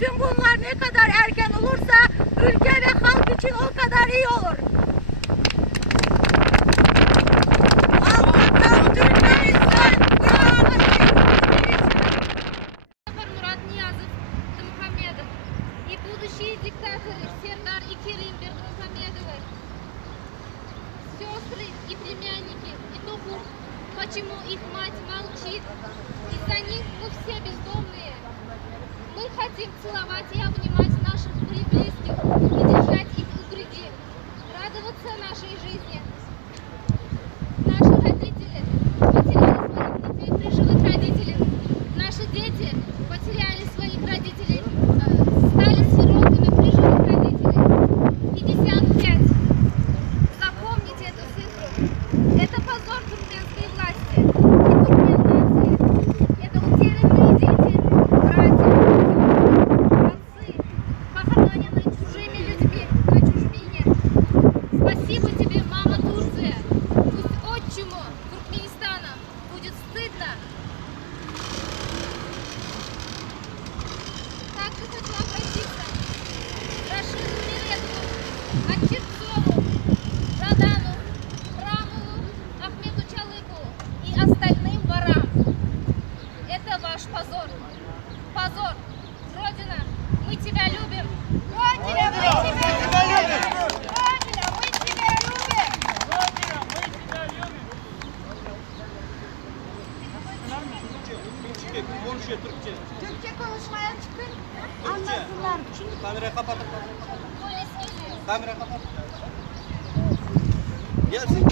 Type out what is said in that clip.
Bütün bunlar ne kadar erken olursa ülke ve halk için o kadar iyi olur. Allah'tan Türkmenistan Мурат Ниязов Мухамедов и будущие диктаторы Сердар и Керим Бердмухамедовы, сестры и племянники, и Тухур, почему их мать молчит? Из-за них мы все бездомные. Мы хотим целовать и обнимать наших близких и держать их у груди, радоваться нашей жизни. Наши родители потеряли своих детей при живых родителях. Наши дети потеряли своих родителей, стали сиротами при живых родителях. 55. Запомните эту цифру. Это позор туркменской власти и туркмен нации. Это утерянные дети, братья, отцы, похороненные чужими людьми на чужбине. Спасибо тебе, мама Турция. Пусть отчиму Туркменистана будет стыдно. Также хочу обратиться к Рашиду Миретову, Акчерцову, Жадану, Рамулу, Ахмету Чалыку и остальным ворам. Это ваш позор. Позор. Родина, мы тебя любим. Родина, мы тебя любим. Родина, мы тебя любим. Türkçe konuşmaya çıkın. Anlasınlar. Kamerayı kapatın. Polis geliyor. Kamerayı kapatın. Gelsin.